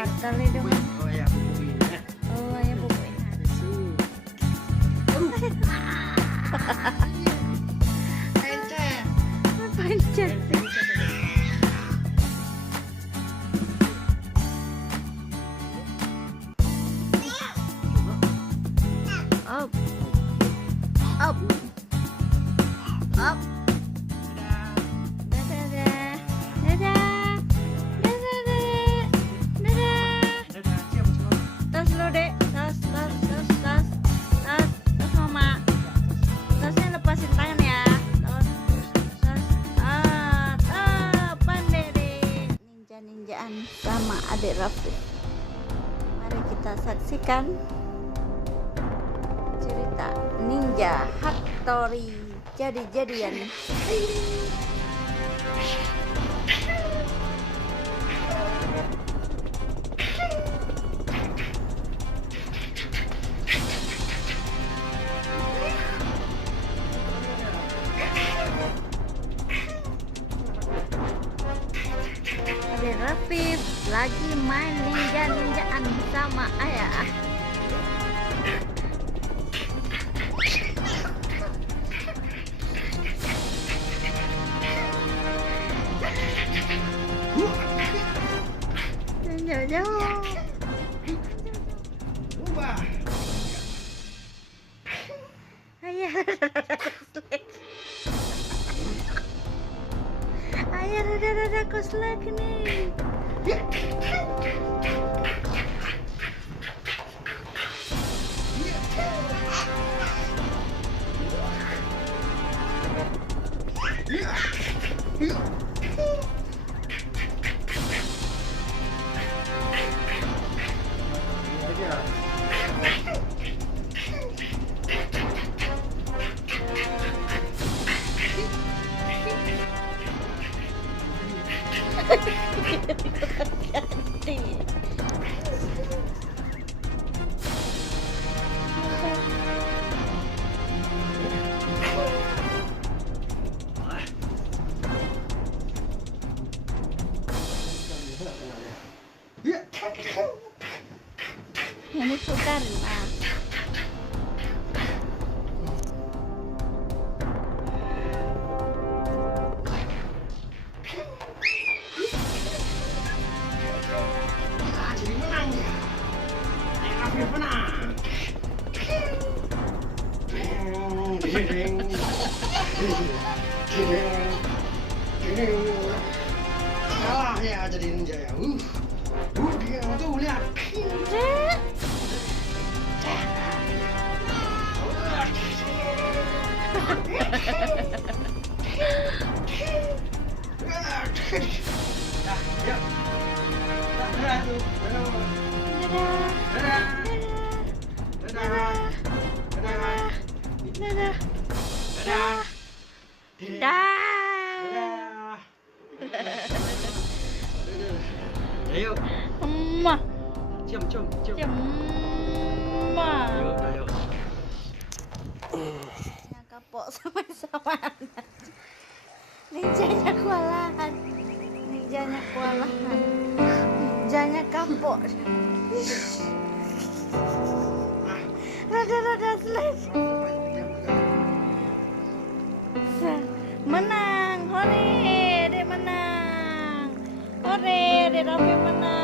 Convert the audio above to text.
gatal dong. Oh ya, bukuin ya. Oh ya bukuin. Pencet. Pencet. Up. Up. Up. Dadah. Dadah. Dadah. Dadah. Dadah. Dadah, siap semua. Tas lo dek. Tas mama. Tasnya lepasin tangan ya. Pandai deh. Ninjaan sama adik Raffi. Mari kita saksikan cerita Ninja Hattori jadi-jadian. Adik Raffi lagi main ninjaan sama ayah. Jauh-jauh. Ubah. Ayah, ayah rada koslek nih. Ganti. Ini sukar nah. Jadi menang ya. Raffi menang. Kalah ya jadi ninja ya. Dia tuh lihat. Ayo, Emak, cium. emak. Ayo. Kapok sama-sama. Ninjanya kewalahan. Ninjanya kapok. Rada slash. Menang, hore, dia menang. Hore, dia Raffi menang.